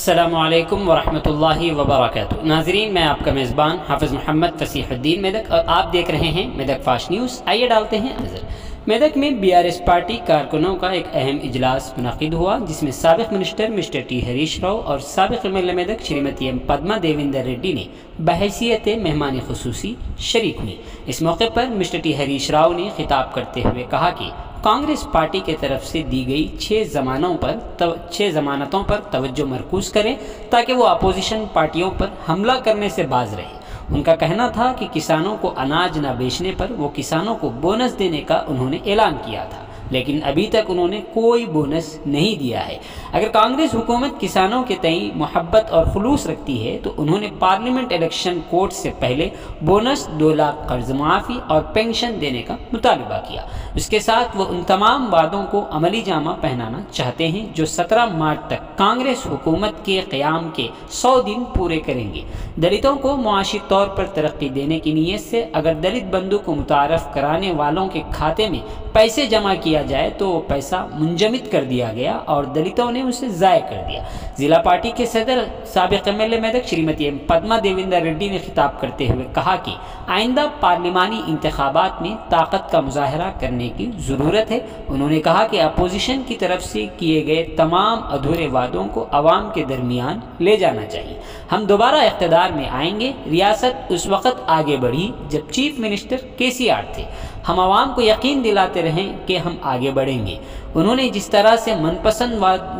अस्सलामुअलैकुम वरहमतुल्लाहि वबरकातुहू। नाज़रीन, मैं आपका मेज़बान हाफ़िज़ मोहम्मद फ़सीहुद्दीन मेदक और आप देख रहे हैं मेदक फास्ट न्यूज़। आइए डालते हैं नज़र। मेदक में बीआरएस पार्टी कारकुनों का एक अहम इजलास मुनक़िद हुआ, जिसमें साबिक़ minister mister T Harish Rao और साबिक़ एमएलए मेदक श्रीमती एम पद्मा देवेंद्र रेड्डी ने बहैसियत मेहमान ख़ुसूसी शरीक हुई। इस मौके पर मिस्टर टी हरीश राव ने खिताब करते हुए कहा कि कांग्रेस पार्टी के तरफ से दी गई 6 ज़मानतों पर तवज्जो मरकूज करें ताकि वो अपोजिशन पार्टियों पर हमला करने से बाज रहे। उनका कहना था कि किसानों को अनाज न बेचने पर वो किसानों को बोनस देने का उन्होंने ऐलान किया था, लेकिन अभी तक उन्होंने कोई बोनस नहीं दिया है। अगर कांग्रेस हुकूमत किसानों के तई मोहब्बत और खुलूस रखती है तो उन्होंने पार्लियामेंट इलेक्शन कोर्ट से पहले बोनस, 2 लाख कर्ज माफ़ी और पेंशन देने का मुतालबा किया। उसके साथ वो उन तमाम वादों को अमली जामा पहनाना चाहते हैं जो 17 मार्च तक कांग्रेस हुकूमत के क़याम के 100 दिन पूरे करेंगे। दलितों को मुआशी तौर पर तरक्की देने की नीयत से अगर दलित बंधु को मुतारफ़ कराने वालों के खाते में पैसे जमा किया जाए तो वो पैसा मुंजमद कर दिया गया और दलितों ने उसे ज़ाय कर दिया। ज़िला पार्टी के सदर साबिक़ एमएलए मेदक श्रीमती एम पद्मा देवेंद्र रेड्डी ने खिताब करते हुए कहा कि आइंदा पार्लिमानी इंतखाबात में ताकत का मुजाहरा करने की ज़रूरत है। उन्होंने कहा कि अपोजिशन की तरफ से किए गए तमाम अधूरे वादों को अवाम के दरमियान ले जाना चाहिए। हम दोबारा इक़्तिदार में आएंगे। रियासत उस वक़्त आगे बढ़ी जब चीफ मिनिस्टर KCR थे। हम आवाम को यकीन दिलाते रहें कि हम आगे बढ़ेंगे। उन्होंने जिस तरह से मनपसंद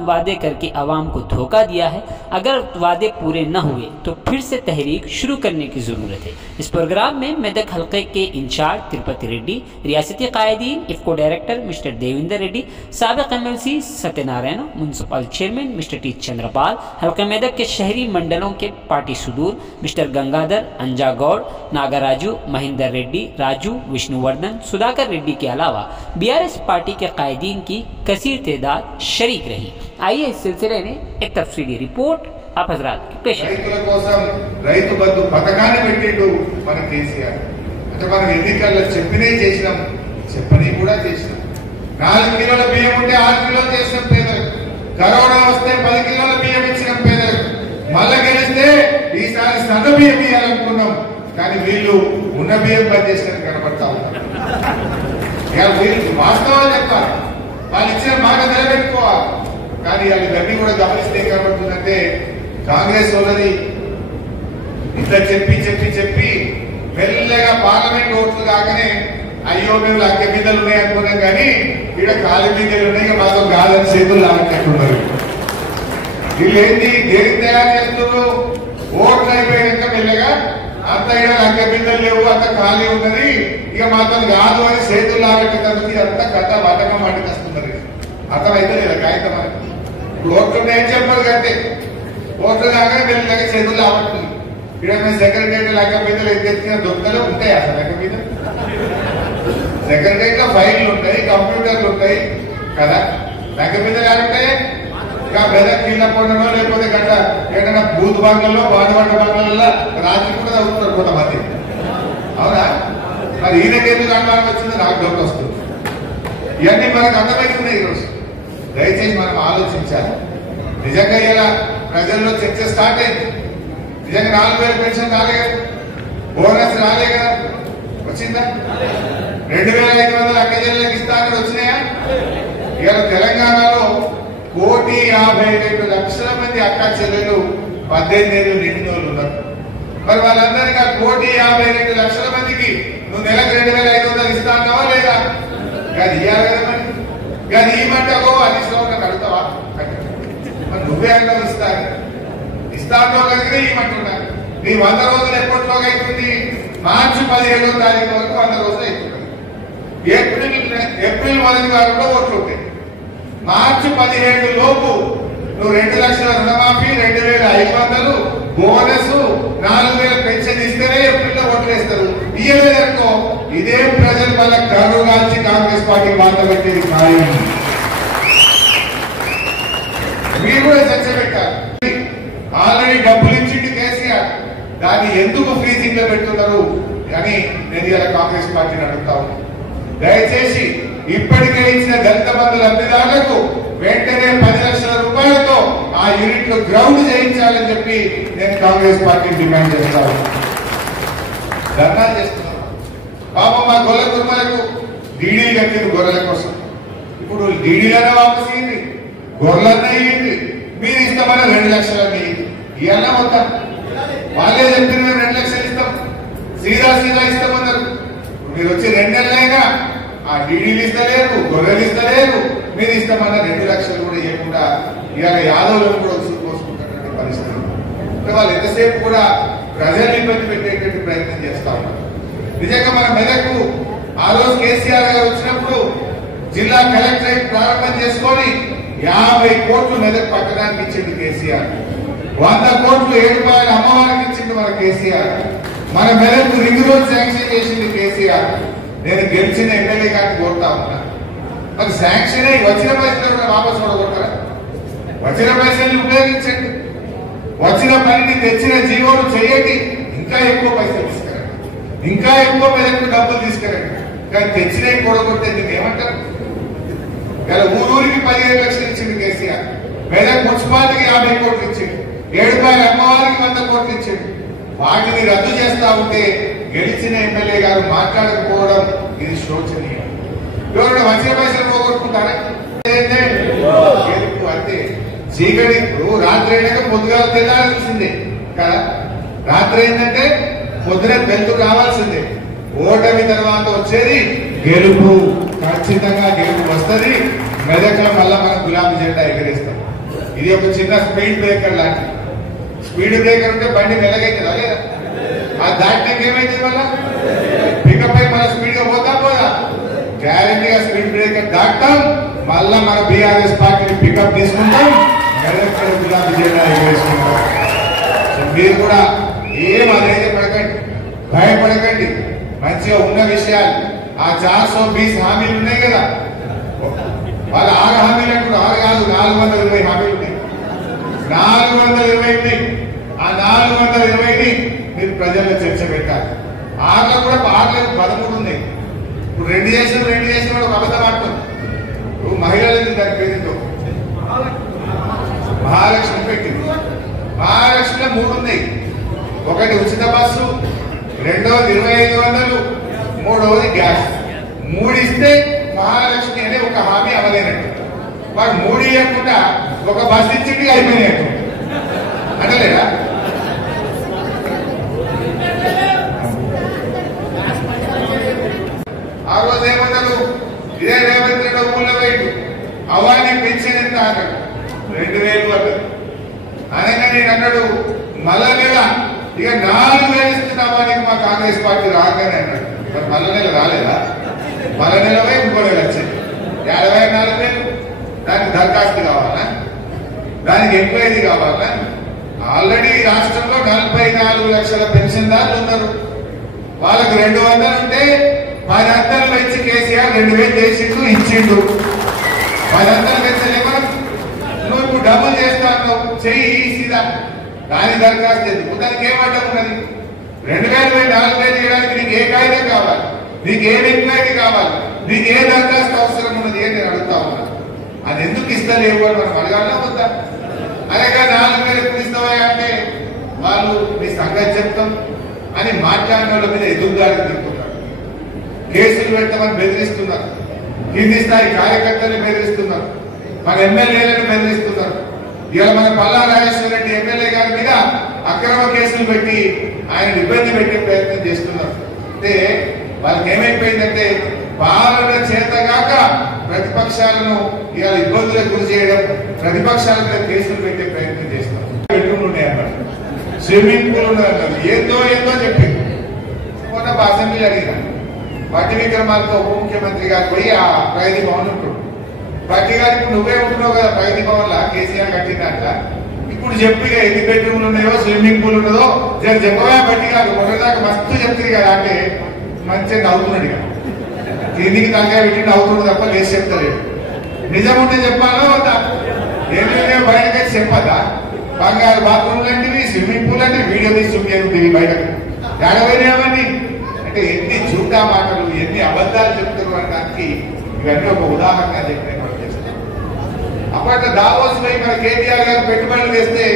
वादे करके आवाम को धोखा दिया है, अगर वादे पूरे न हुए तो फिर से तहरीक शुरू करने की ज़रूरत है। इस प्रोग्राम में मेदक हल्के के इंचार्ज तिरुपति रेड्डी, रियासती कायदीन इफ़को डायरेक्टर मिस्टर देवेंद्र रेड्डी, साबिक़ MLC Satyanarayana, municipal chairman mister T Chandrapal, हल्के मेदक के शहरी मंडलों के पार्टी सुदूर मिस्टर गंगाधर, अंजा गौड़, नागराजू, महेंद्र रेड्डी, राजू, विष्णुवर्धन, सुधाकर रेड्डी के अलावा BRS पार्टी के कायदीन की कसीर तादाद शरीक रही। आइए इस सिलसिले में एक तफसीली रिपोर्ट आप हजरात की पेश है। రైతు బంధు పథకాన్ని పెట్టిండు మన KCR. అంటే మనం ఎన్నికల్లో చెప్పని కూడా చేసినాం. 4 కిలోల బియ్యం ఉంటే 6 కిలోలు చేసిన పేదలకు, కరోనా వస్తే 10 కిలోల బియ్యం ఇచ్చిన పేదలకు, మళ్ళా గెలిస్తే ఈసారి సన్న బియ్యం ఇవ్వాలనుకున్నాం. కానీ వీళ్ళు ఉన్న బియ్యం బంద్ చేసినట్టు కనబడతా ఉన్నారు. వీళ్ళు వాస్తవాలు చెప్తారు, వాళ్ళు ఇచ్చిన మాట నిలబెట్టుకోవాలి. కానీ వాళ్ళని కూడా గమనిస్తే ఏం కనబడుతుందంటే కాంగ్రెస్ వాళ్ళది ఇంత చెప్పి మెల్లగా పార్లమెంట్ ఓట్లు కాగానే అయ్యో మేము అక్క మీదలు ఉన్నాయి అనుకున్నాం, కానీ ఇక్కడ కాలి మీదలు ఉన్నాయి, మాతో కాదని చేతులు లాగట్టున్నారు. వీళ్ళు ఏంటి దేనికి తయారు చేస్తున్నారు? ఓట్లు అయిపోయాక మెల్లగా అంత ఇక్కడ అక్క మీదలు లేవు, అంత ఖాళీ ఉన్నది, ఇక మాతో కాదు అని చేతులు లాగట్టుతుంది. అంతా కథ బటకం అడ్డుకొస్తున్నారు. అర్థమైతే లేదా కాగితం అని ఓట్లు ఏం చెప్పారు కంటే ఓట్లు కాగానే మెల్లగా చేతులు లాగట్టుతుంది. ఇక్కడ మేము సెక్రటరీ లెక్క మీద ఎత్తిన దొంగలు ఉంటాయి. అసలు లెక్క మీద సెక్రటరీలో ఫైళ్లు ఉంటాయి, కంప్యూటర్లు ఉంటాయి కదా, లెక్క మీద ఉంటాయి. ఇంకా మెదక్ కింద పొందడో లేకపోతే గట్ట ఎక్కడైనా బూత్ బంగ్లలో, బాధపడ్డ బంగ్లలో రాత్రి కూడా చదువుతున్నారు కొంతమంది. అవునా? మరి ఈయనకి ఎందుకు అనుమానం వచ్చింది? నాకు డౌట్ వస్తుంది. ఇవన్నీ మనకు అర్థమవుతున్నాయి. ఈరోజు దయచేసి మనం ఆలోచించాలి. నిజంగా ఇలా ప్రజల్లో చర్చ స్టార్ట్ అయింది. నిజంగా 4000 పెన్షన్ రాలే కదా, బోనస్ రాలే కదా, వచ్చిందా? 2500 అక్కజనులకు ఇస్తానని వచ్చినాయా? ఇవాళ తెలంగాణలో 1,52,00,000 మంది అక్క చెల్లెలు 18 ఏళ్ళు నిండిన వాళ్ళు ఉన్నారు. మరి వాళ్ళందరికీ 1,52,00,000 మందికి నువ్వు నెలకు 2,500 ఇస్తాన్నావా లేదా? అది ఇవ్వాలి కదా. మరి అది ఇవ్వమంటావో అది నాకు అడుగుతావా? మరి నువ్వే అంటావు ఇస్తాను కలిగితే ఇవ్వమంటున్నా. నీ 100 రోజులు ఎప్పటిలోగా అవుతుంది? మార్చి 17వ తారీఖు వరకు 100 రోజులు అవుతుంది. ఏప్రిల్ 1 వారంలో ఓట్లు ఉంటాయి. మార్చి 17 లోపు నువ్వు 2 లక్షల రుణమాఫీ, 2,500 బోనస్, 4,000 పెన్షన్ ఇస్తేనే ఏప్రిల్లో ఓట్లు వేస్తారు. ఇయ్యలేదనుకో ఇదే ప్రజలు వల్ల కరుగాల్చి కాంగ్రెస్ పార్టీ మాట పెట్టేది ఖాయం. మీరు కూడా చర్చ పెట్టాలి. ఆల్రెడీ డబ్బులు ఇచ్చింది KCR, దాన్ని ఎందుకు ఫ్రీజింగ్ లో పెడుతున్నారు అని నేను ఇలా కాంగ్రెస్ పార్టీని అడుగుతా ఉన్నాను. దయచేసి ఇప్పటికే ఇచ్చిన దళిత బంధు లబ్ధిదారులకు వెంటనే 10 లక్షల రూపాయలతో ఆ యూనిట్ లో గ్రౌండ్ చేయించాలని చెప్పి నేను కాంగ్రెస్ పార్టీ డిమాండ్ చేస్తాను. ధర్నా చేస్తున్నాను. పాపం మా గొర్రెల కుటుంబాలకు డీడీలు కట్టింది గొర్రెల కోసం. ఇప్పుడు డీడీలనే వాపస్ అయ్యింది, గొర్రెలన్నా అయ్యింది. మీరు ఇస్తామన్నా 2 లక్షలన్నీ ఇవన్న మొత్తం వాళ్ళే చెప్పింది మేము 2 లక్షలు ఇస్తాం, సీదా ఇస్తామన్నారు. మీరు వచ్చి 2 నెలలేగా ఆ డీడీలు ఇస్తలేరు, గొర్రెలు ఇస్తలేరు. మీరు ఇస్తామన్న 2 లక్షలు కూడా ఇవ్వకుండా ఇవాళ యాదవులను కూడా వసూలు కోసుకుంటున్నటువంటి పరిస్థితి. వాళ్ళు ఎంతసేపు కూడా ప్రజల్ని ఇబ్బంది పెట్టేటువంటి ప్రయత్నం చేస్తా ఉన్నారు. నిజంగా మన మెదక్కు ఆ రోజు కేసీఆర్ గారు వచ్చినప్పుడు జిల్లా కలెక్టరేట్ ప్రారంభం చేసుకొని 50 కోట్లు మెదక్ పట్టణానికి ఇచ్చిండు కేసీఆర్. 100 కోట్లు ఏడుపాయల అమ్మవారికి ఇచ్చిండు మన కేసీఆర్. మన మెదక్కు రింగ్ రోడ్ శాంక్షన్ చేసింది కేసీఆర్. నేను గెలిచిన ఎమ్మెల్యే గారిని కోరుతా ఉన్నా, మరి శాంక్షన్ అయ్యి వచ్చిన పైసలు కూడా వాపసు కొడగొట్టారా? వచ్చిన పైసల్ని ఉపయోగించండి, వచ్చిన పనిని తెచ్చిన జీవోలు చేయండి, ఇంకా ఎక్కువ పైసలు తీసుకురండి, ఇంకా ఎక్కువ మెదక్కు డబ్బులు తీసుకురండి. కానీ తెచ్చినవి కూడగొట్టే దీన్ని ఏమంటారు? ఇలా ఊరూరికి 15 లక్షలు ఇచ్చింది కేసీఆర్, మెదక్ మున్సిపాలిటీకి 50 కోట్లు ఇచ్చింది, ఏడుపాయల అమ్మవారికి 100 కోట్లు ఇచ్చింది. వాటిని రద్దు చేస్తా ఉంటే గెలిచిన ఎమ్మెల్యే గారు మాట్లాడకపోవడం ఇది శోచనీయం. ఎవరైనా వచ్చిన పైసలు పోగొట్టుకుంటారా? గెలుపు అంతే. చీకటి రాత్రి అయినాక పొద్దుగా తెల్లాల్సిందే కదా. రాత్రి ఏంటంటే పొద్దున వెళ్తూ రావాల్సిందే. ఓటమి తర్వాత వచ్చేది గెలుపు. ఖచ్చితంగా గెలుపు వస్తుంది. మెదక్లో మళ్ళా మనం గులాబీ జెండా ఎగరేస్తాం. ఇది ఒక చిన్న స్పీడ్ బ్రేకర్ లాంటి. స్పీడ్ బ్రేకర్ ఉంటే బండి మెల్లగైతుందా లేదా? ఆ దాటినాక ఏమైంది? మళ్ళా పికప్ అయి మన స్పీడ్ గా పోదా? గ్యారంటీగా స్పీడ్ బ్రేకర్ దాటాం, మళ్ళా మన బీఆర్ఎస్ పార్టీని పికప్ తీసుకుంటాం, మెదక్లో గులాబీ జెండా ఎగరేసుకుంటాం. మీరు కూడా ఏం అదైతే పడకండి, భయపడకండి. మంచిగా ఉన్న విషయాలు ఆ 420 హామీలు ఉన్నాయి కదా, వాళ్ళ 6 హామీలు అంటారు. 6 కాదు, 420 హామీలు ఉన్నాయి. 420 ఉన్నాయి. ఆ 420ని మీరు ప్రజల్లో చర్చ పెట్టాలి. 6లో కూడా 6లకు 13 ఉన్నాయి. ఇప్పుడు 2 చేసిన ఒక అబద్ధం ఆడుతుంది. మహిళలు దాని పేరుతో మహాలక్ష్మి పెట్టింది. మహాలక్ష్మిలో 3 ఉన్నాయి. ఒకటి ఉచిత బస్సు, రెండవది 2500, మూడవది గ్యాస్. 3 ఇస్తే మహాలక్ష్మి అనే ఒక హామీ అవ్వలేనట్టు. వాడు 3 ఇవ్వకుండా ఒక బస్సు ఇచ్చింది అయిపోయినట్టు అంటలేదా? ఆ రోజు ఏమన్నారు? ఇదే రేవంత్ రెడ్డి ఊళ్ళో వేయడు అవాన్ని పెన్షన్ ఎంత అన్నాడు, 2000 అన్నాడు. అనగా నేను అన్నాడు మళ్ళా నెల ఇక 4000 ఇస్తున్నావా నీకు మా కాంగ్రెస్ పార్టీ రాగానే అన్నాడు. మరి మళ్ళా నెల రాలేదా? మళ్ళా నెల పోయి ఇంకో నెల వచ్చింది. 54,000. దానికి దరఖాస్తు కావాలా? దానికి ఎంక్వైరీ కావాలా? ఆల్రెడీ రాష్ట్రంలో 44 లక్షల పెన్షన్దారులు ఉన్నారు. వాళ్ళకు 200 ఉంటే 10 పెంచి కేసీఆర్ 2000 చేసిండు, ఇచ్చిండు. 10 పెంచలేమో నువ్వు ఇప్పుడు డబ్బులు చేస్తాను చెయ్యి సీదా. దాని దరఖాస్తు ఎందుకు? దానికి ఏం అడ్డం ఉన్నది? 2000 4000 చేయడానికి నీకు ఏ కాయిదా కావాలి? నీకు ఏ ఎంక్వైరీ కావాలి? నీకు ఏ దరఖాస్తు అవసరం ఉన్నది అని నేను అడుగుతా ఉన్నాను. అది ఎందుకు ఇస్తలేవు అని మనం అడగాలన్నా వద్దా? అలాగే 4000 ఎప్పుడు ఇస్తావా అంటే వాళ్ళు నీ సంగతి చెప్తాం అని మాట్లాడిన వాళ్ళ మీద ఎదురుదాడి తిరుగుతున్నారు. కేసులు పెడతామని బెదిరిస్తున్నారు. కింది స్థాయి కార్యకర్తలు బెదిరిస్తున్నారు. మన ఎమ్మెల్యేలను బెదిరిస్తున్నారు. ఇవాళ మన పల్లా రాజేశ్వర రెడ్డి ఎమ్మెల్యే గారి మీద అక్రమ కేసులు పెట్టి ఆయన ఇబ్బంది పెట్టే ప్రయత్నం చేస్తున్నారు. అంటే వాళ్ళకి ఏమైపోయిందంటే పాలన చేతగాక ప్రతిపక్షాలను ఇవాళ ఇబ్బందులకు గురి చేయడం, ప్రతిపక్షాల మీద కేసులు పెట్టే ప్రయత్నం చేస్తారు. బెడ్రూమ్లు ఉన్నాయన్నారు, స్విమ్మింగ్ పూల్ ఉన్నాయన్నారు, ఏదో చెప్పింది. మొన్న అసెంబ్లీ అడిగిన బట్టి విక్రమార్క ఉప ముఖ్యమంత్రి గారు పోయి ఆ ప్రగతి భవన్ ఉంటున్నాడు. బట్టి గారు ఇప్పుడు నువ్వే ఉంటున్నావు కదా ప్రగతి భవన్ లా, కేసీఆర్ కట్టిందంట. ఇప్పుడు చెప్పిగా ఎన్ని బెడ్రూమ్లు ఉన్నాయో, స్విమ్మింగ్ పూల్ ఉన్నదో చెప్పవా బట్టి గారు. మొదటిదాకా మస్తు చెప్తుంది కదా అంటే మంచిగా నవ్వుతున్నాడు. ఇక తిండికి తగ్గ పెట్టి నవ్వుతున్నాడు తప్ప లేచి చెప్తలేడు. నిజం ఉంటే చెప్పాలో వద్దా? ఏమైనా బయటకి చెప్పదా? బంగారు బాత్రూమ్ లాంటివి, స్విమ్మింగ్ పూల్ అంటే వీడియో తీసి చూపించేది బయటకు. ఏడవైనావని అంటే ఎన్ని చూడా మాటలు, ఎన్ని అబద్ధాలు చెప్తారు అనడానికి ఇవన్నీ ఒక ఉదాహరణ చెప్పిన అప్పట్లో దావోస్ పోయి మన కేటీఆర్ గారు పెట్టుబడులు వేస్తే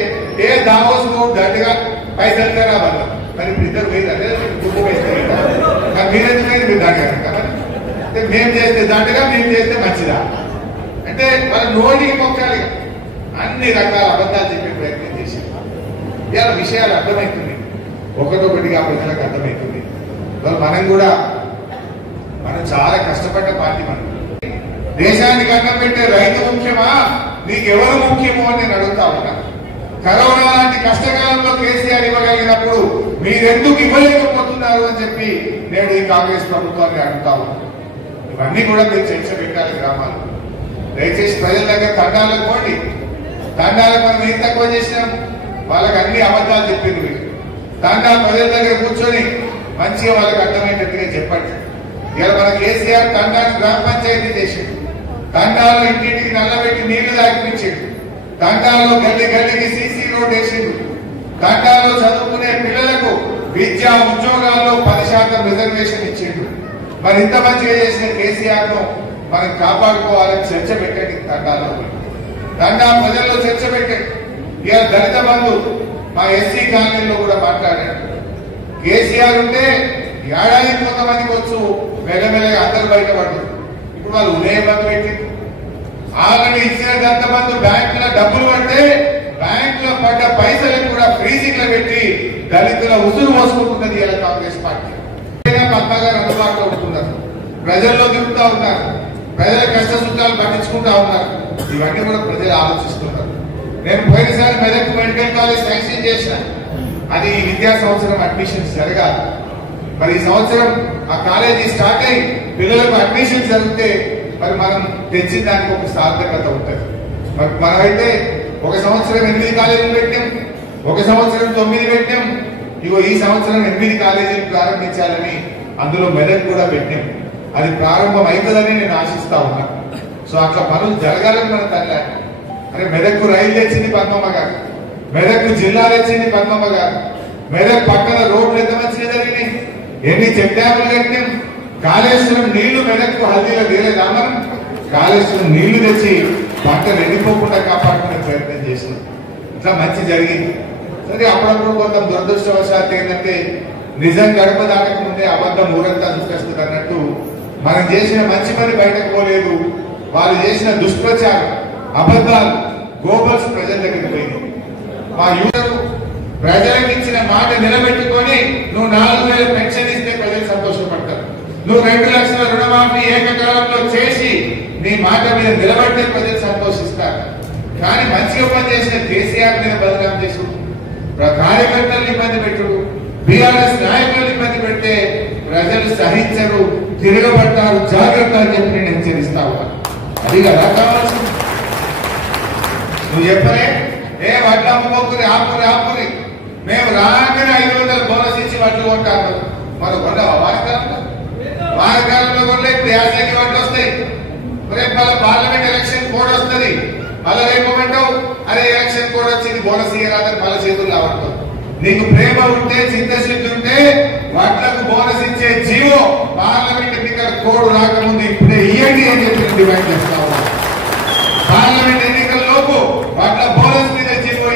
ఏ దావోస్ దండగా పైసలు రావాలి. మరి ఇప్పుడు ఇద్దరు పోయింది అదే గుర్తు వేస్తారు. మరి మీరెందుకైనా మీరు దాటారు కదా. అంటే మేము చేస్తే దండగా మేము చేస్తే మంచిదా అంటే మన నోటికి మొక్కాలి. అన్ని రకాల అబద్ధాలు చెప్పే ప్రయత్నం చేశారు. ఇలా విషయాలు అర్థమవుతుంది, ఒకటొకటిగా ప్రజలకు అర్థమవుతుంది. మనం కూడా చాలా కష్టపడ్డ పార్టీ. మనం దేశానికి అన్నం పెట్టే రైతు ముఖ్యమా, నీకెవరు ముఖ్యమో అని నేను అడుగుతా ఉన్నా. కరోనా లాంటి కష్టకాలంలో కేసీఆర్ ఇవ్వగలిగినప్పుడు మీరెందుకు ఇవ్వలేకపోతున్నారు అని చెప్పి నేడు ఈ కాంగ్రెస్ ప్రభుత్వాన్ని అడుగుతా ఉన్నా. ఇవన్నీ కూడా మీరు చర్చ పెట్టాలి. గ్రామాలు దయచేసి ప్రజల దగ్గర తండాలకు పోండి. తండాలకు మనం ఏం తక్కువ చేసినాం, వాళ్ళకి అన్ని అబద్ధాలు చెప్పింది. మీరు తండా ప్రజల దగ్గర కూర్చొని మంచిగా వాళ్ళకి అర్థమయ్యేటట్టుగా చెప్పండి. ఇలా మన కేసీఆర్ తండాన్ని గ్రామ పంచాయతీ చేసిండు. తండాలో ఇంటింటికి నల్లబెట్టి నీళ్లు తాగిపించాడు. తండాలో గల్లి గల్లికి సీసీ రోడ్ వేసిండు. తండాలో చదువుకునే పిల్లలకు విద్యా ఉద్యోగాల్లో 10% రిజర్వేషన్ ఇచ్చిండు. మరి ఇంత మంచిగా చేసిన కేసీఆర్ ను మనం కాపాడుకోవాలని చర్చ పెట్టండి. తండాలో తండా ప్రజల్లో చర్చ పెట్టండి. ఇక దళిత బంధు మా ఎస్సీ కాలనీలో కూడా మాట్లాడాడు. కేసీఆర్ ఉంటే ఏడాదికి కొంతమందికి వచ్చు, మెల్లమెల్లగా అందరూ బయటపడ్డారు. ఇప్పుడు వాళ్ళు ఉదయ బంధు పెట్టింది. ఆల్రెడీ ఇచ్చిన దళిత బంధు బ్యాంకులో డబ్బులు పడితే బ్యాంకులో పడ్డ పైసలకు కూడా ఫ్రీజింగ్ లో పెట్టి దళితుల ఉసురు మోసుకుంటున్నది ఇలా కాంగ్రెస్ పార్టీ. పద్మగారు అందుబాటులో ఉంటున్నారు, ప్రజల్లో తిరుగుతా ఉన్నారు, ప్రజల కష్ట సుఖాలు పట్టించుకుంటా ఉన్నారు. ఇవన్నీ కూడా ప్రజలు ఆలోచిస్తున్నారు. నేను పోయినసారి మెదక్ మెడికల్ కాలేజ్ శాంక్షన్ చేసిన, అది ఈ విద్యా సంవత్సరం అడ్మిషన్స్ జరగాలి. మరి ఈ సంవత్సరం ఆ కాలేజీ స్టార్ట్ అయ్యి పిల్లలకు అడ్మిషన్ జరిగితే మరి మనం తెచ్చిన దానికి ఒక సార్థకత ఉంటుంది. మరి మనమైతే ఒక సంవత్సరం 8 కాలేజీలు పెట్టాం, ఒక సంవత్సరం 9 పెట్టాం. ఇగో ఈ సంవత్సరం 8 కాలేజీలు ప్రారంభించాలని అందులో మెదక్ కూడా పెట్టాం. అది ప్రారంభం అవుతుందని నేను ఆశిస్తా ఉన్నా. సో అట్లా పనులు జరగాలని మన తల్లి. అరే మెదక్కు రైలు తెచ్చింది పద్మమ్మ గారు, మెదక్కు జిల్లా తెచ్చింది పద్మమ్మ గారు. మెదక్ పక్కన రోడ్లు ఎంత మంచిగా జరిగినాయి, ఎన్ని చెక్ డ్యాములు కట్టినాం. కాళేశ్వరం నీళ్లు మెదక్కు హల్దీలో వేరేదా మనం? కాళేశ్వరం నీళ్లు తెచ్చి పంటలు ఎండిపోకుండా కాపాడుకునే ప్రయత్నం చేసినాం. ఇట్లా మంచి జరిగింది. సరే అప్పుడప్పుడు కొంత దురదృష్టవశాత్తు ఏంటంటే నిజం గడప దాటకముందే అబద్ధం ఊరంతా చూపిస్తుంది అన్నట్టు మనం చేసిన మంచి పని బయటకు పోలేదు. వాళ్ళు చేసిన దుష్ప్రచారం, అబద్ధాలు, గోబల్స్ ప్రజల దగ్గరికి పోయింది. మా యూజర్ ప్రజలకు ఇచ్చిన మాట నిలబెట్టుకొని నువ్వు 4,000 పెన్షన్ ఇస్తే ప్రజలు సంతోషపడతారు. నువ్వు 2 లక్షల రుణమాఫీ ఏకకాలంలో చేసి నీ మాట మీద నిలబడితే ప్రజలు సంతోషిస్తారు. కానీ మంచిగా పనిచేసిన కేసీఆర్ మీద బదనాం చేసుడు, కార్యకర్తలను ఇబ్బంది పెట్టుడు, బీఆర్ఎస్ నాయకులను ఇబ్బంది పెడితే ప్రజలు సహించరు, తిరగబడతారు. జాగ్రత్త అని చెప్పి నేను హెచ్చరిస్తా ఉన్నాను. అది కదా కావాల్సింది. నువ్వు చెప్పలే ఏ వడ్లు అమ్ముకోకుని ఆపురి మేము రాగానే 500 బోనస్ ఇచ్చి వడ్లు కొంటారు. మనం కొండవా వారకాలంలో కొంటే ఇప్పుడు యాసంగి వడ్లు వస్తాయి. రేపు మళ్ళీ పార్లమెంట్ ఎలక్షన్ కోడ్ వస్తుంది. మళ్ళీ రేపు అంటావు అరే ఎలక్షన్ కోడ్ వచ్చింది బోనస్ ఇయ్యరాదని మళ్ళీ చేతులు రావడం. నీకు ప్రేమ ఉంటే చిత్తశుద్ధి ఉంటే వడ్లకు బోనస్ ఇచ్చే జీవో పార్లమెంట్ ఎన్నికల కోడ్ రాకముందు ఇప్పుడే ఇయ్యండి అని చెప్పి డిమాండ్ చేస్తా ఉన్నాను. పార్లమెంట్ ఎన్నికల్లోపు వడ్ల బోనస్ మీద జీవో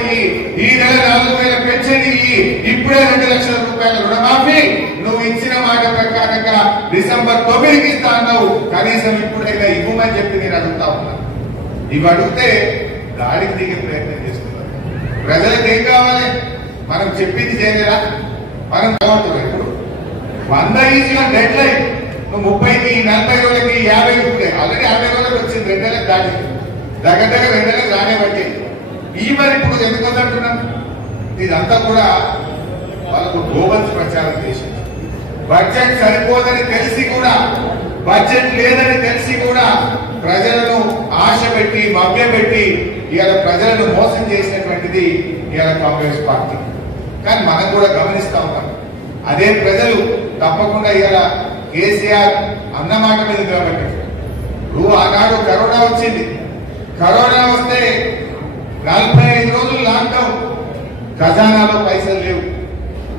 ఈ నెల 4,000 పెన్షన్ ఇప్పుడే 2 లక్షల రూపాయల రుణమాఫీ నువ్వు ఇచ్చిన మాట ప్రకారంగా డిసెంబర్ 9కి ఇస్తా అన్నావు. కనీసం ఇప్పుడైనా ఇవ్వమని చెప్పి నేను అడుగుతా ఉన్నా. ఇవి అడిగితే దాడికి దిగే ప్రయత్నం చేస్తున్నారు. ప్రజలకు ఏం కావాలి? మనం చెప్పింది చేయలేదా? మనం చదువుతున్నాం. ఇప్పుడు 100 ఈజీగా డెడ్ లైన్. నువ్వు 30కి 40 రోజులకి 50 రూపాయలు ఆల్రెడీ 50 రోజులకు వచ్చింది. 2 నెలలకు దాటి దగ్గర 2 నెలలకు రానే పట్టింది. ఈ మరి ఇప్పుడు ఎందుకు వద్దంటున్నాం? ఇదంతా కూడా వాళ్ళకు గోబల్స్ ప్రచారం చేసింది. బడ్జెట్ సరిపోదని తెలిసి కూడా, బడ్జెట్ లేదని తెలిసి కూడా ప్రజలను ఆశ పెట్టి మభ్యపెట్టి ఇవాళ ప్రజలను మోసం చేసినటువంటిది ఇవాళ కాంగ్రెస్ పార్టీ. కానీ మనం కూడా గమనిస్తా ఉన్నాం. అదే ప్రజలు తప్పకుండా ఇవాళ కేసీఆర్ అన్నమాట మీద నిలబెట్టారు. నువ్వు ఆనాడు కరోనా వచ్చింది. కరోనా వస్తే 45 రోజులు లాక్డౌన్, ఖజానాలో పైసలు లేవు,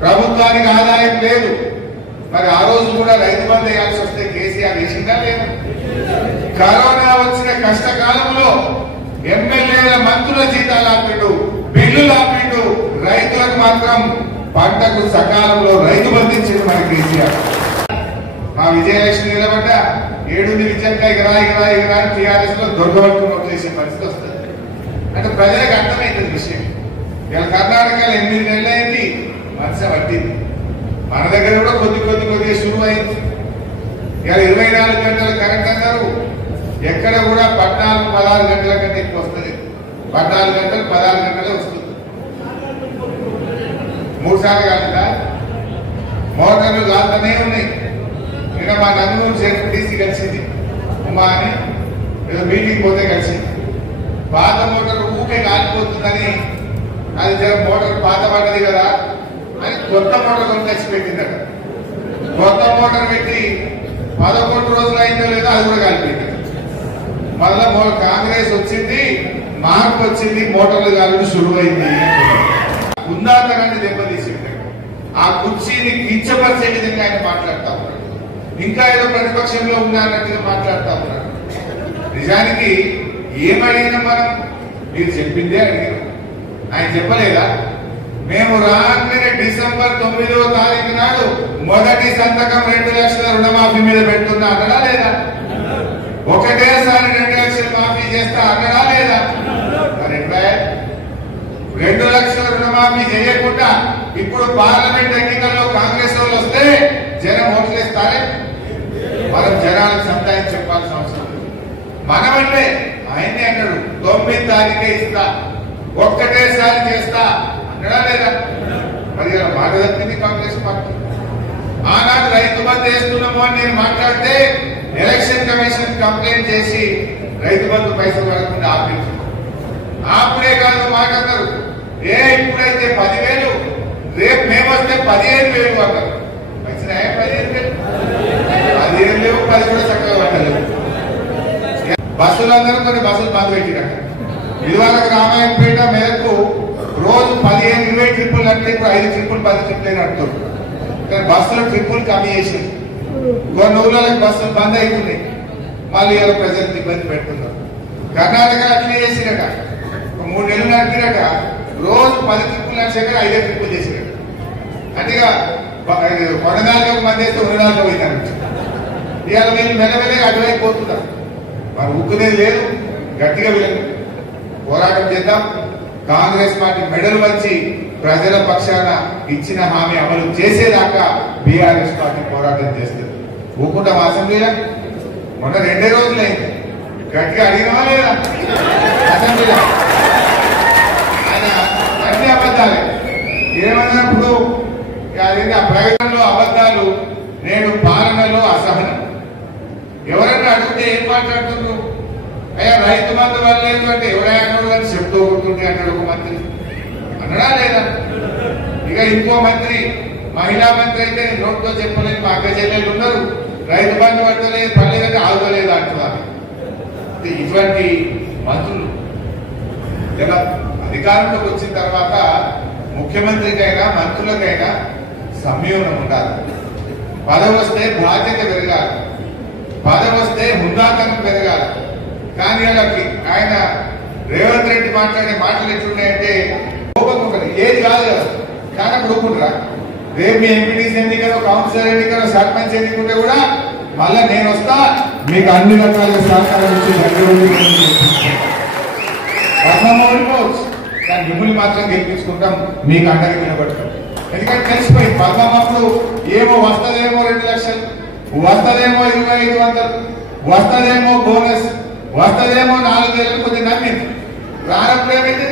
ప్రభుత్వానికి ఆదాయం లేదు. మరి ఆ రోజు కూడా రైతు బంధు వేయాల్సి వస్తే కేసీఆర్ వేసిందా లేదా? కరోనా వచ్చిన కష్టకాలంలో ఎమ్మెల్యేల మంత్రుల జీతాలు ఆపిండు, బిల్లులు ఆపిండు, రైతులకు మాత్రం పంటకు సకాలంలో రైతు బంధించింది మన కేసీఆర్. మా విజయలక్ష్మి నిలబడ్డ ఏడుంది విజయంగా ఎగరా టీఆర్ఎస్ లో దొరకబట్టుకుని చేసే పరిస్థితి వస్తుంది. అంటే ప్రజలకు అర్థమైంది విషయం. ఇలా కర్ణాటకలో 8 నెలలు అయింది, మనస పట్టింది. మన దగ్గర కూడా కొద్దిగా శురువు అయింది. ఇలా 24 గంటల కరెంట్ అన్నారు. ఎక్కడ కూడా 14-16 గంటల కంటే ఎక్కువ వస్తుంది. 14 గంటలు 16 గంటలే వస్తుంది. 3 సార్లు కాకుండా మోటార్లు కాస్తూనే ఉన్నాయి. నిన్న మా నందమూరు జెడ్పీటీసీ కలిసింది, ఉమా అని ఏదో మీటింగ్ పోతే కలిసింది. పాత మోటార్ ఊకే కాలిపోతుందని, అది మోటార్ పాత పడ్డది కదా అని కొత్త మోటార్ కొని తెచ్చి పెట్టిందట. కొత్త మోటార్ పెట్టి 11 రోజులు అయిందో లేదో అది కూడా కాలిపోయింది. మళ్ళా కాంగ్రెస్ వచ్చింది, మార్పు వచ్చింది, మోటార్లు కాలని శురువైంది. ఉందాతనాన్ని దెబ్బతీసింది. ఆ కుర్చీని కించపరిచే విధంగా ఆయన మాట్లాడుతూ ఉన్నాడు. ఇంకా ఏదో ప్రతిపక్షంలో ఉన్నారన్నట్టుగా మాట్లాడుతూ ఉన్నాడు. నిజానికి ఏమడిగినా మనం మీరు చెప్పిందే అడిగినాం. ఆయన చెప్పలేదా? మేము రాగానే డిసెంబర్ 9వ తారీఖు నాడు మొదటి సంతకం 2 లక్షల రుణమాఫీ మీద పెడుతున్నా అన్నడా లేదా? ఒకటేసారి 2 లక్షలు మాఫీ చేస్తా అన్నడా లేదా? 2 లక్షల రుణమాఫీ చేయకుండా ఇప్పుడు పార్లమెంట్ ఎన్నికల్లో కాంగ్రెస్ వాళ్ళు వస్తే జనం ఓట్లేస్తారే? మనం జనాలకు సంతానం చెప్పాల్సిన అవసరం మనమంటే ఆయనే అన్నాడు 9 తారీఖే ఇస్తా, ఒక్కటేసారి చేస్తా అన్నడా లేదా? మరి అలా మాట తప్పింది కాంగ్రెస్ పార్టీ. ఆనాడు రైతు బంధు వేస్తున్నాము అని నేను మాట్లాడితే ఎలక్షన్ కమిషన్ కంప్లైంట్ చేసి రైతు బంధు పైసలు పడకుండా ఆపింది. అప్పుడే కాదు మాట అన్నారు, ఇప్పుడైతే 10,000, రేపు మేము వస్తే 15,000 అన్నారు. వచ్చినాయా 15,000? 15 లేవు, 10 కూడా చక్కగా పట్టలేవు. బస్సులందరూ కొన్ని బస్సులు బంద్ పెట్టినట్టు. ఇదివరకు రామాయణపేట మేరకు రోజు 15-20 ట్రిప్పులు అంటే ఇప్పుడు 5 ట్రిప్పులు 10 ట్రిప్పులే నడుపుతుంది. కానీ బస్సులో ట్రిప్పులు కమ్మి చేసింది. కొన్ని ఊళ్ళకి బస్సులు బంద్ అవుతుంది. మళ్ళీ ఇలా ప్రజలకు ఇబ్బంది పెడుతున్నారు. కర్ణాటక అట్లే చేసినట, 3 నెలలు నడిపినట. రోజు 10 ట్రిప్పులు నడిచాక 5 ట్రిప్పులు చేసినట్టు. అంటే కొనదానికి మంది వేస్తే ఉన్నదానికి పోయినారు. ఇవాళ వీళ్ళు మెల్లమెల్లగా అటువైపు పోతున్నారు. మరి ఉక్కునేది లేదు. గట్టిగా వీళ్ళు పోరాటం చేద్దాం. కాంగ్రెస్ పార్టీ మెడలు వచ్చి ప్రజల పక్షాన ఇచ్చిన హామీ అమలు చేసేదాకా బీఆర్ఎస్ పార్టీ పోరాటం చేస్తుంది. ఊకుంటాం అసెంబ్లీలో. మొన్న 2 రోజులైంది. గట్టిగా అడిగినవా లేదా అసెంబ్లీలో? ఆయన అన్ని అబద్ధాలే. ఏమన్నప్పుడు అదేంటి ఆ ప్రకటనలో అబద్ధాలు, నేడు పాలనలో అసహనం. ఎవరైనా అడిగితే ఏం మాట్లాడుతున్నారు? అయ్యా రైతు బంధు వల్ల ఏంటంటే ఎవరైనా అని చెప్తూ కూర్చుంటే అన్నాడు ఒక మంత్రి. అన్నడా లేదా? ఇక ఇంకో మంత్రి, మహిళా మంత్రి అయితే నోట్తో చెప్పలేదు, మా అక్క చెల్లెలు ఉన్నారు, రైతు బంధు పట్టలేదు, పడలేదంటే ఆగుతలేదు అంటున్నారు. ఇటువంటి మంత్రులు అధికారంలోకి వచ్చిన తర్వాత ముఖ్యమంత్రికైనా మంత్రులకైనా సంయమనం ఉండాలి. పదవి వస్తే బాధ్యత పెరగాలి, పదవి వస్తే ముందాతనం పెరగాలి. కానీ ఆయన రేవంత్ రెడ్డి మాట్లాడే మాటలు ఎట్లున్నాయంటే ఏది కాదు కదా చాలా ఊరుకుంటారా? రేపు మీ ఎంపీటీసీ ఎన్నికలు, కౌన్సిలర్ ఎన్నికలు, సర్పంచ్ ఎన్నికుంటే కూడా మళ్ళా నేను వస్తా, మీకు అన్ని రకాల సహకారం ఇచ్చి ఓడిపోవచ్చు, కానీ మిమ్మల్ని మాత్రం గెలిపించుకుంటాం, మీకు అండగా నిలబడతాం. ఎందుకంటే తెలిసిపోయింది పద్మప్పుడు ఏమో వస్తదేమో 2 లక్షలు, వస్తదేమో 2,500, వస్తదేమో బోనస్, వస్తదేమో 4 నెలలు కొద్దిగా నమ్మింది. రానప్పుడు ఏమైంది?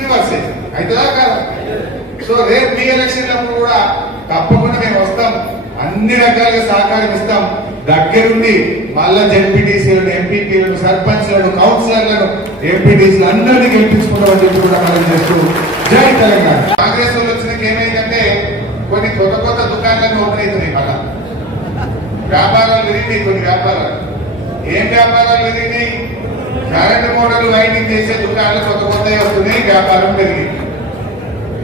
రివర్స్ అయింది. అవుతుందా కాదా? సో రేపు మీ ఎలక్షన్లప్పుడు కూడా తప్పకుండా మేము వస్తాం, అన్ని రకాలుగా సహకారం ఇస్తాం. దగ్గరుండి మళ్ళా జెడ్పీటీసీలను, ఎంపీపీలను, సర్పంచ్లను, కౌన్సిలర్లను, ఎంపీటీసీలు అందరినీ గెలిపించుకుంటామని చెప్పి కూడా మనం చేస్తూ జై తెలంగాణ. కాంగ్రెస్ వాళ్ళు వచ్చినాక ఏమైందంటే కొన్ని కొత్త దుకాణాలను ఓపెన్ అవుతున్నాయి. మళ్ళా వ్యాపారాలు పెరిగినాయి. కొన్ని వ్యాపారాలు ఏం వ్యాపారాలు పెరిగినాయి? కరెంట్ మోటార్లు వైండింగ్ చేసే దుకాణాలు కొత్తగా వస్తున్నాయి, వ్యాపారం పెరిగింది.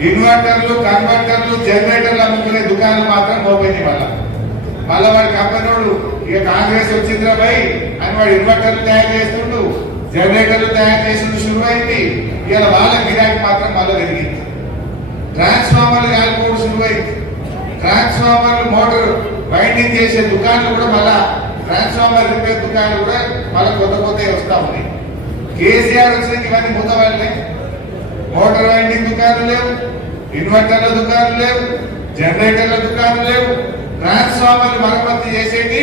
ఇన్వర్టర్లు, కన్వర్టర్లు, జనరేటర్లు అమ్ముకునే దుకాణాలు మాత్రం ఓపెన్. మళ్ళా వాడి కంపెనీ ఇక కాంగ్రెస్ వచ్చిందిరా భయ్ అని వాడు ఇన్వర్టర్లు తయారు చేస్తుండు, జనరేటర్లు తయారు చేసిన శురువైంది. ఇలా వాళ్ళ గిరాకీ మాత్రం మళ్ళీ పెరిగింది. ట్రాన్స్ఫార్మర్లు కాల్పోవడం శురువైంది. ట్రాన్స్ఫార్మర్లు మోటార్ వైండింగ్ చేసే దుకాణాలు కూడా మళ్ళా ట్రాన్స్ఫార్మర్ రిపేర్ దుకాణాలు కూడా మళ్ళీ కొత్త వస్తా ఉన్నాయి. కేసీఆర్ వచ్చిన ఇవన్నీ మూతవాళ్ళే. మోటార్ వైండింగ్ దుకాణాలు లేవు, ఇన్వర్టర్ల దుకాణాలు లేవు, జనరేటర్ల దుకాణాలు లేవు. ట్రాన్స్ఫార్మర్లు మరమ్మతి చేసేది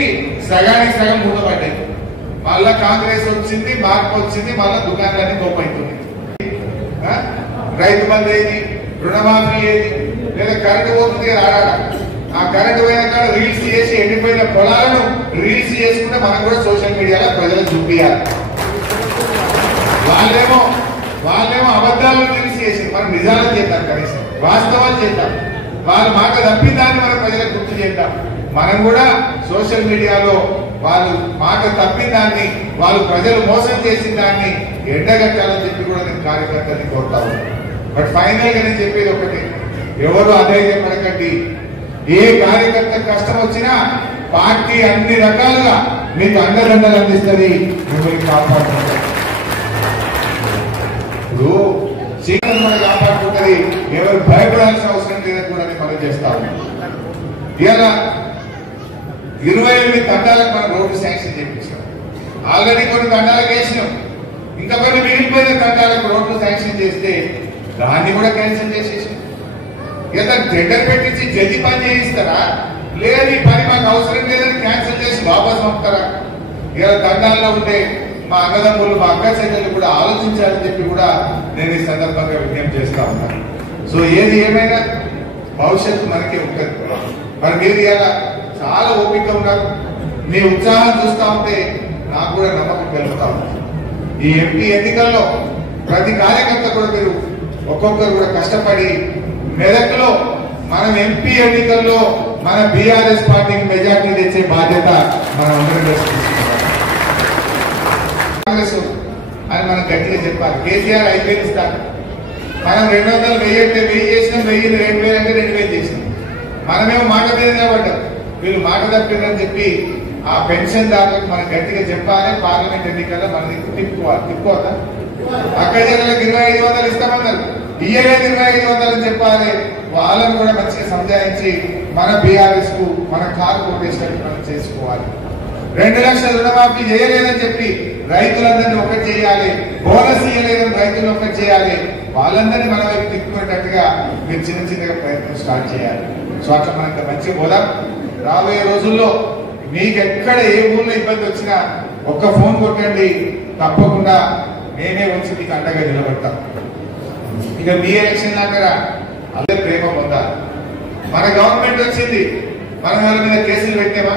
సగానికి సగం మూతపడ్డాయి. మళ్ళా కాంగ్రెస్ వచ్చింది, మార్పు వచ్చింది, మళ్ళా దుకాణాలన్నీ గొప్పవుతుంది. రైతు బంధు ఏది, రుణమాఫీ ఏది, లేదా కరెంటు పోతుంది ఆడాడ. ఆ కరెంటు పోయిన కాడ రీల్స్ చేసి ఎండిపోయిన పొలాలను రీల్స్ చేసుకుంటే మనం కూడా సోషల్ మీడియాలో ప్రజలకు చూపించాలి. వాళ్ళేమో అబద్ధాలను రీల్స్ చేసి మనం నిజాలను చేద్దాం, కనీసం వాస్తవాలు చేద్దాం. వాళ్ళ మాట తప్పిన దాన్ని మనం ప్రజలకు గుర్తు చేద్దాం. మనం కూడా సోషల్ మీడియాలో వాళ్ళు మాట తప్పిన దాన్ని, వాళ్ళు ప్రజలు మోసం చేసిన దాన్ని ఎండగట్టాలని చెప్పి కూడా నేను కార్యకర్తని కోరుతాను. బట్ ఫైనల్ గా నేను చెప్పేది ఒకటి, ఎవరు అధైర్యపడకండి. ఏ కార్యకర్త కష్టం వచ్చినా పార్టీ అన్ని రకాలుగా మీకు అండదండలు అందిస్తుంది, మిమ్మల్ని కాపాడుతుంది. ఇప్పుడు సీఎం కూడా కాపాడుతుంటది, ఎవరు భయపడాల్సిన అవసరం లేదని కూడా నేను మనం చేస్తాను. ఇలా 28 తండాలకు మనం రోడ్డు శాంక్షన్ చేయించాం. ఆల్రెడీ కొన్ని తండాలకు వేసినాం, ఇంకా కొన్ని మిగిలిపోయిన తండాలకు రోడ్లు శాంక్షన్ చేస్తే దాన్ని కూడా క్యాన్సిల్ చేసేసాం. ఇక టెండర్ పెట్టించి జల్దీ పని చేయిస్తారా, లేదు ఈ పని మాకు అవసరం లేదని క్యాన్సిల్ చేసి వాపస్ పంపుతారా? ఇలా తండాల్లో ఉంటే మా అన్నదమ్ములు, మా అక్క చెల్లెలు కూడా ఆలోచించాలని చెప్పి కూడా నేను ఈ సందర్భంగా విజ్ఞప్తి చేస్తా ఉన్నాను. సో ఏది ఏమైనా భవిష్యత్తు మనకే ఉంటుంది. మరి మీరు ఇలా చాలా ఓపిక ఉన్నారు. మీ ఉత్సాహం చూస్తా ఉంటే నాకు కూడా నమ్మకం కలుగుతా ఉంది. ఈ ఎంపీ ఎన్నికల్లో ప్రతి కార్యకర్త కూడా మీరు ఒక్కొక్కరు కూడా కష్టపడి మెదక్లో మనం ఎంపీ ఎన్నికల్లో మన బీఆర్ఎస్ పార్టీకి మెజార్టీ తెచ్చే బాధ్యత మనం అందరం కాంగ్రెస్ అని మనం గట్టిగా చెప్పాలి. కేసీఆర్ 5,000 ఇస్తాను, మనం 200 1000 చేసినాం, 1000 2,000 అంటే 2,000 చేసినాం. మనమేమో మాట మీద నిలబడ్డాం, వీళ్ళు మాట తప్పిందని చెప్పి ఆ పెన్షన్ దారులకు మనం గట్టిగా చెప్పాలి. పార్లమెంట్ ఎన్నికల్లో మనం తిప్పుకోవద్దా? అక్కడ జనాలకు 2,500 ఇస్తామన్నారు, ఇయ్యలేదు 2,500 అని చెప్పాలి. వాళ్ళని కూడా మంచిగా సంజాయించి మన బీఆర్ఎస్ కు మన కారు కొట్టేసినట్టు మనం చేసుకోవాలి. 2 లక్షల రుణమాఫీ చేయలేదని చెప్పి రైతులందరినీ ఒకటి చేయాలి, బోనస్ ఇయ్యలేదని రైతులు ఒకటి చేయాలి. వాళ్ళందరినీ మన వైపు తిప్పుకునేటట్టుగా మీరు చిన్నగా ప్రయత్నం స్టార్ట్ చేయాలి. సో అట్లా మనకి మంచిగా పోదాం. రాబోయే రోజుల్లో మీకు ఎక్కడ ఏ ఊళ్ళో ఇబ్బంది వచ్చినా ఒక్క ఫోన్ కొట్టండి, తప్పకుండా మేమే వచ్చి మీకు అండగా నిలబడతాం. ఇక మీ ఎలక్షన్ లాగా అందరి ప్రేమ పొందాలి. మన గవర్నమెంట్ వచ్చింది, మనం వాళ్ళ మీద కేసులు పెట్టామా?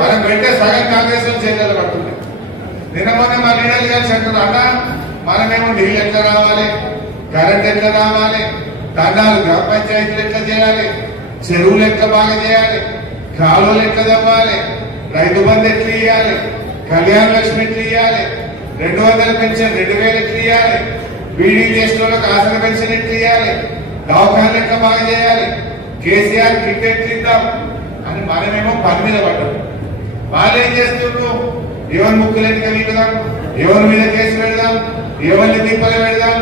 మనం పెట్టే సగం కాంగ్రెస్ లో జైల్లో పడుతుంది. నిన్న మొన్న మా లీడర్లు కలిసి అంటారు, అన్న మనమేమో నీళ్ళు ఎట్లా రావాలి, కరెంట్ ఎట్లా రావాలి, తండాలు గ్రామ పంచాయతీలు ఎట్లా చేయాలి, చెరువులు ఎట్లా బాగా చేయాలి, కాలువలు ఎట్లా తవ్వాలి, రైతు బంధు ఎట్లా ఇవ్వాలి, కళ్యాణ లక్ష్మి ఎట్లా ఇవ్వాలి, 200 పెన్షన్ 2,000 ఎట్లా ఇవ్వాలి, బీడీ చేసిన వాళ్ళకి ఆసన పెన్షన్ ఎట్లా ఇవ్వాలి, దవాఖాన్లు ఎట్లా బాగా చేయాలి, కేసీఆర్ కిట్ ఎట్లా ఇద్దాం అని మనమేమో పని మీద పడ్డాం. వాళ్ళు ఏం చేస్తుండ్రు, ఎవరి ముక్కులు ఎన్నిక వీకుదాం, ఎవరి మీద కేసు పెడదాం, ఎవరిని దీపాలు పెడదాం,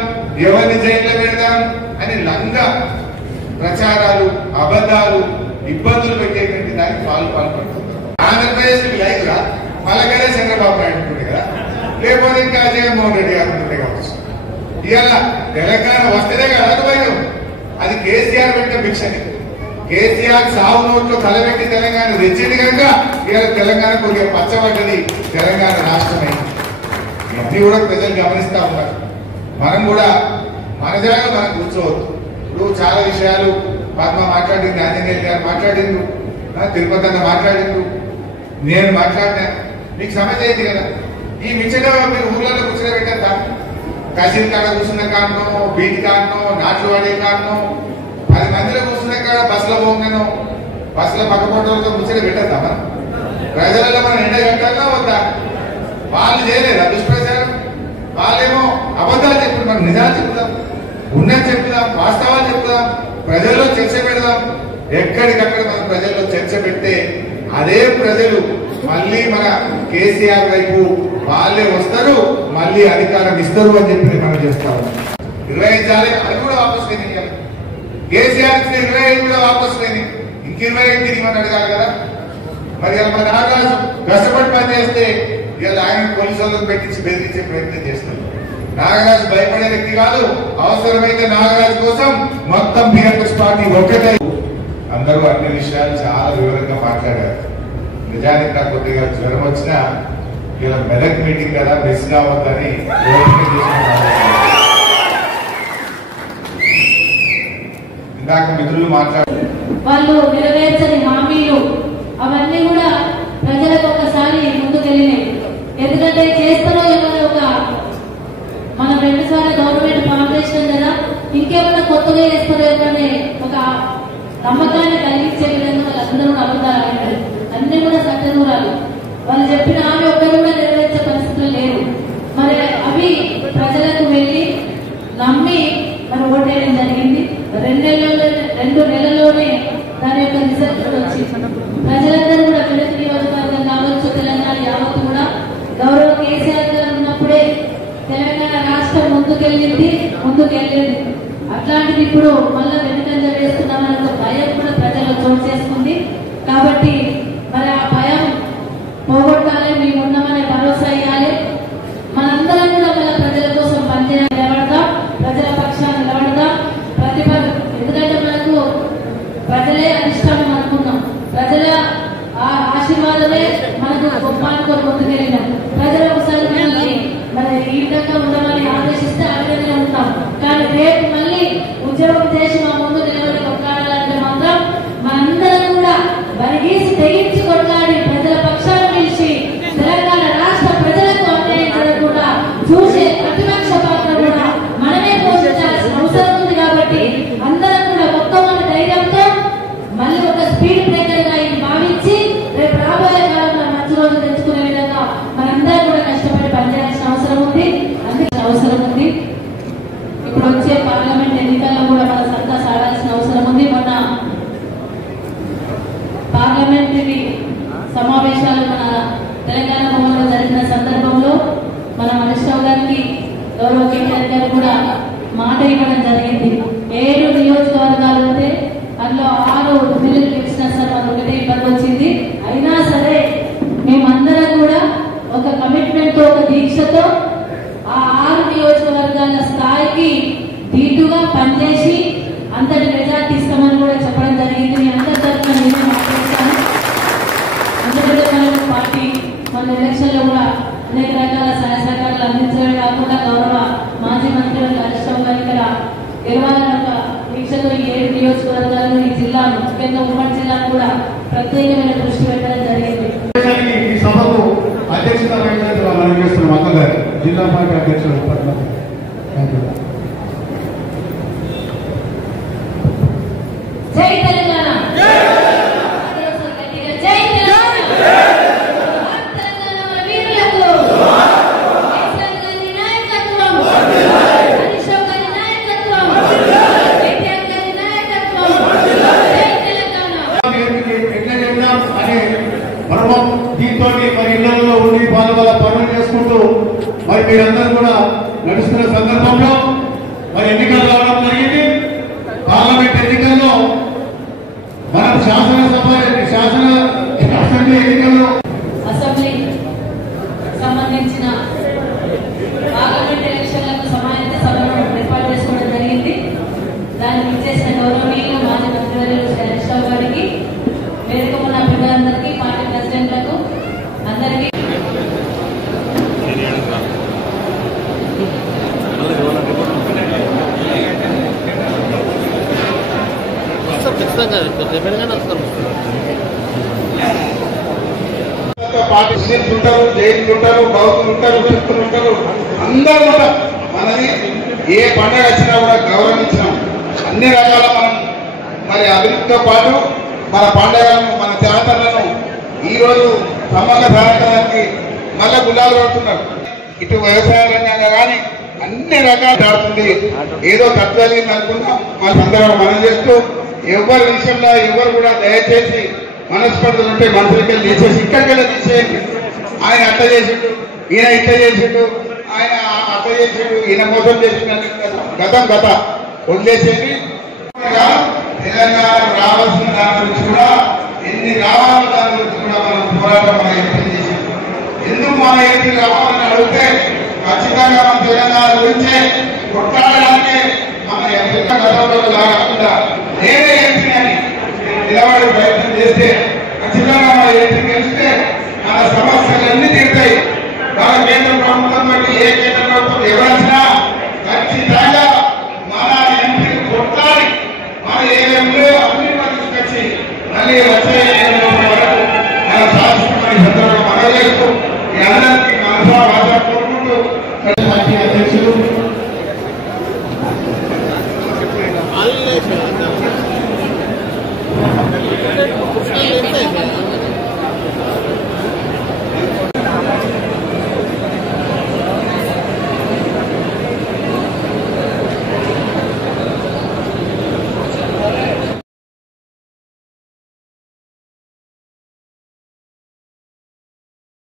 ఎవరిని జైల్లో పెడదాం అని లంగా ప్రచారాలు, అబద్ధాలు, ఇబ్బందులు పెట్టేటువంటి దానికి పాల్పడుతున్నారు. ఆంధ్రప్రదేశ్ లైవ్గా మళ్ళీ చంద్రబాబు నాయుడు ఉంటుంది కదా, లేకపోతే ఇంకా జగన్మోహన్ రెడ్డి గారు ఉంటుండే కావచ్చు. ఇవాళ తెలంగాణ వస్తేనే కదా అనుభవం, అది కేసీఆర్ పెట్టిన భిక్షని. కేసీఆర్ సాగు నోట్లో తలబెట్టి తెలంగాణ తెచ్చింది కనుక ఇవాళ తెలంగాణ కొద్దిగా పచ్చబడ్డది, తెలంగాణ రాష్ట్రమైంది. ఇవన్నీ కూడా ప్రజలు గమనిస్తా ఉన్నారు. మనం కూడా మన జాగా మనం కూర్చోవద్దు. ఇప్పుడు చాలా విషయాలు పద్మ మాట్లాడింది, ఆంజనేయులు గారు మాట్లాడిండ్రు, తిరుపతి అన్న మాట్లాడిండ్రు, నేను మాట్లాడినా. మీకు సమస్య అయింది కదా, ఈ మిచ్చలో మీరు ఊర్లలో కూర్చుని పెట్టద్దా? కసిన్ కాడ కూర్చున్న కారణం, బీట్ కారణం, నాట్లు పడే కారణం, 10 మందిలో కూర్చున్న కాడ బస్సులో పోగాను, బస్సులో పక్కపొట్టలతో కూర్చొని పెట్టద్దా? మనం ప్రజలలో మనం ఎండ కట్టాలా వద్దా? వాళ్ళు చేయలేదా దుష్ప్రచారం? వాళ్ళేమో అబద్ధాలు చెప్పుడు, మనం నిజాలు చెప్తాం, ఉన్నది చెప్తాం, వాస్తవాలు చెప్తాం, ప్రజల్లో చర్చ పెడదాం. ఎక్కడికక్కడ మనం ప్రజల్లో చర్చ పెడితే అదే ప్రజలు మళ్ళీ మన కేసీఆర్ వైపు, వాళ్ళే వస్తారు, మళ్ళీ అధికారం ఇస్తారు అని చెప్పి మనం చేస్తా ఉన్నాం. 25 చాలే, అది కూడా వాపస్ లేని కేసీఆర్ 25 కూడా వాపస్ లేని, ఇంక 25 తిరిగి అడగాలి కదా. మరి మన నాగరాజు కష్టపడి పని చేస్తే ఇలా ఆయన పోలీసు వాళ్ళని పెట్టించి బెదిరించే ప్రయత్నం చేస్తారు. నాగరాజు భయపడే వ్యక్తి కాదు. అవసరమైతే నాగరాజు కోసం మొత్తం బీఆర్ఎస్ పార్టీ ఒకటే. అందరూ అన్ని విషయాలు చాలా వివరంగా మాట్లాడారు. నిజానికి నాకు కొద్దిగా జ్వరం వచ్చినా ఇలా మెదక్ మీటింగ్ కదా మిస్ కావద్దని ఇందాక మిత్రులు మాట్లాడారు. వాళ్ళు నెరవేర్చని హామీలు అవన్నీ కూడా ప్రజలకు ఒకసారి ముందుకెళ్ళినాయి. ఎందుకంటే చేస్తారో ఏమైనా ఒక మనం 2 సార్లు గవర్నమెంట్ ఫామ్ చేసినాం కదా, ఇంకేమైనా కొత్తగా చేస్తారో ఏమనే ఒక నమ్మకాన్ని కలిగించే విధంగా వాళ్ళందరూ అబద్ధాలు అన్ని కూడా సత్యదూరాలు. వాళ్ళు చెప్పిన హామీ ఒక్కరు కూడా నెరవేర్చే పరిస్థితులు లేవు. మరి అవి ప్రజలకు వెళ్ళి నమ్మి మరి ఓటేయడం జరిగింది. 2 నెలల్లోనే దాని యొక్క రిజల్ట్ వచ్చి ప్రజలందరూ కూడా మెదక్ నియోజకవర్గం కావచ్చు, తెలంగాణ యావత్తు కూడా గౌరవ కేసీఆర్ గారు ఉన్నప్పుడే తెలంగాణ రాష్ట్రం ముందుకెళ్ళింది. అట్లాంటిది ఇప్పుడు మళ్ళా వెనుకంజ వేస్తున్నామని ఒక భయం కూడా ప్రజల్లో చోటు చేసుకుంది. కాబట్టి మరి ఆ భయం పోగొట్టాలి, మేము ఉన్నామనే భరోసా ఇవ్వాలి. మనందరం కూడా మన ప్రజల కోసం పనిచేయాలి, నిలబడదాం, ప్రజల పక్షాన్ని నిలబడదాం. ఎందుకంటే మనకు ప్రజలే అధిష్టానం అనుకున్నాం, ప్రజల ఆశీర్వాదమే మనకు గొప్ప అనుకోని ముందుకెళ్ళినాం. ప్రజలు ఒకసారి మరి ఈ విధంగా ఉండమని ఆదేశిస్తే ఆ విధంగా ఉంటాం. కానీ రేపు మళ్ళీ ఉద్యోగం చేసి మా ముందు నిలబడి కొట్లాడాలంటే మాత్రం మనందరం కూడా బరిగీసి తెగించి కొట్లాడి ప్రజల పక్షాన్ని పిలిచి తెలంగాణ రాష్ట్ర ప్రజలకు అన్యాయం జరగకుండా చూసే ప్రతిపక్ష పాత్ర కూడా మనమే పోషించాల్సిన అవసరం ఉంది. కాబట్టి అందరం కూడా మొత్తం ధైర్యంతో మళ్ళీ ఒక స్పీడ్ బ్రేకర్ గా ఇది భావించి రేపు రాబోయే కాలంలో మంచి రోజు తెచ్చుకునే విధంగా మనందరం కూడా కష్టపడి పనిచేయాల్సిన అవసరం ఉంది. ఇప్పుడు వచ్చే పార్లమెంట్ ఎన్నికల్లో కూడా మన సత్తా సాడాల్సిన అవసరం ఉంది. మొన్న పార్లమెంటరీ సమావేశాలు మన తెలంగాణ భవన్లో జరిగిన సందర్భంలో మన హరీష్ రావు గారికి గౌరవ కేటీఆర్ గారు కూడా మాట ఇవ్వడం జరిగింది. 7 నియోజకవర్గాలు ఉంటే అందులో 6 బిల్లులు ఇచ్చిన సార్ మనకు ఒకటే ఇబ్బంది వచ్చింది. అయినా సరే మేమందరం కూడా ఒక కమిట్మెంట్ తో, ఒక దీక్షతో ఆ 6 నియోజకవర్గాల స్థాయికి దీటుగా పనిచేసి అంతటి మెజార్టీ ఇస్తామని కూడా చెప్పడం జరిగింది. మీ అందరి తరఫున నేను మాట్లాడతాను. అందుకంటే మనం పార్టీ మన ఎలక్షన్ లో కూడా అనేక రకాల సహాయ సహకారాలు అందించడమే కాకుండా గౌరవ మాజీ మంత్రి హరీష్ రావు గారు ఇక్కడ గెలవాలని ఒక దీక్షతో 7 నియోజకవర్గాలు ఈ జిల్లాను, ముఖ్యంగా ఉమ్మడి జిల్లాను కూడా ప్రత్యేకమైన దృష్టి పెట్టడం జరిగింది. ఈ సభకు అధ్యక్షత మనం చేస్తున్నాం అక్క గారు, జిల్లా పార్టీ అధ్యక్షులు. జై తెలంగాణ, జై దీంతో మరి ఇళ్లలో ఉండి వాళ్ళ పనులు చేసుకుంటూ మరి మీరందరూ కూడా నడుస్తున్న సందర్భంలో మరి ఎన్నికలు రావడం జరిగింది. పార్లమెంట్ ఎన్నికల్లో మనం అసెంబ్లీ ఎన్నికల్లో అసెంబ్లీ సంబంధించిన పార్లమెంట్ ఎలక్షన్లకు సమాయత్త సభను ఏర్పాటు చేసుకోవడం జరిగింది. దాన్ని ఇచ్చేసిన గౌరవనీయులు మాజీ మంత్రివర్యులు హరీష్ రావు గారికి, వేదిక ఉన్న పెద్దలందరికీ, పార్టీ ప్రెసిడెంట్లకు అందరికీ ఉంటారు, జైలు ఉంటారు, గౌతులు ఉంటారు, భక్తులు ఉంటారు, అందరూ కూడా మనది ఏ పండుగ వచ్చినా కూడా గౌరవించినాం. అన్ని రకాల మనం మరి అభివృద్ధితో పాటు మన పండుగలను, మన జాతరలను ఈరోజు సమ్మక్క సాయంత్రానికి మళ్ళా గులాలు పడుతున్నారు. ఇటు వ్యవసాయ రంగంగా కానీ అన్ని రకాలు ఆడుతుంది. ఏదో ఖర్చు జరిగింది అనుకున్నాం మన సందర్భం మనం చేస్తూ ఎవరి విషయంలో ఎవరు కూడా దయచేసి మనస్పర్ధలు ఉంటే మనసులకి తీసేసి ఇక్కడికెళ్ళి తీసేయండి. ఆయన అట్లా చేసిండు, ఈయన ఇట్లా చేసిండు, ఆయన అట్లా చేసిండు, ఈయన మోసం చేసిండు. గతం వదిలేసేది. తెలంగాణ రావాల్సిన దాని గురించి కూడా ఎన్ని రావాలో దాని గురించి కూడా మనం పోరాటం మన ఎంపీ చేసాం. ఎందుకు మన ఎంపీ రావాలని అడిగితే ఖచ్చితంగా మన తెలంగాణ గురించే కొట్టాడడానికి మన ఎంపీ గతంలో కాకుండా నేనే ఎంపీ అని నిలబడే ప్రయత్నం చేస్తే